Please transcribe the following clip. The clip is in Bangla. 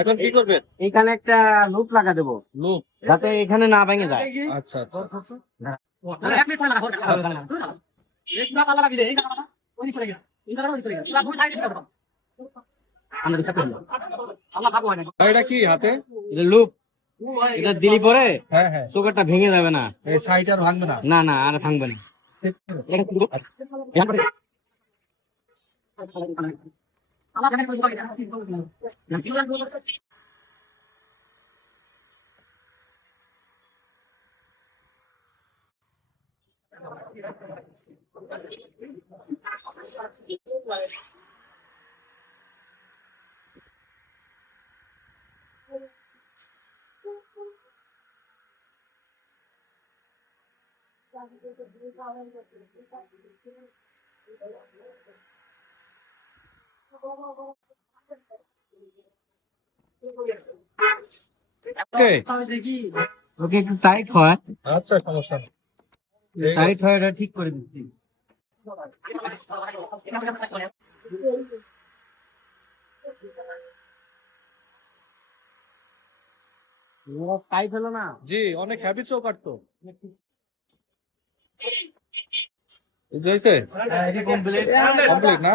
এখন কি করবেন? এখানে একটা লুপ লাগা দেবো, লুপ, যাতে এখানে না ভেঙে যায়। আচ্ছা আচ্ছা। এটা কি হাতে? এটা লুপ, এটা দিলি পরে হ্যাঁ হ্যাঁ, সুগারটা ভেঙে যাবে না। এই সাইড আর ভাঙবে না? না না, আর ভাঙবে না। ওকে, ওকে একটু টাইট হয়, আচ্ছা সমস্যা নেই। ঠিক টাইট আছে। হয়, এটা ঠিক করে দিচ্ছি। টাইট হলো না? জি, অনেক হ্যাভি চৌকাট তো। এই যে হয়েছে কমপ্লিট। কমপ্লিট না?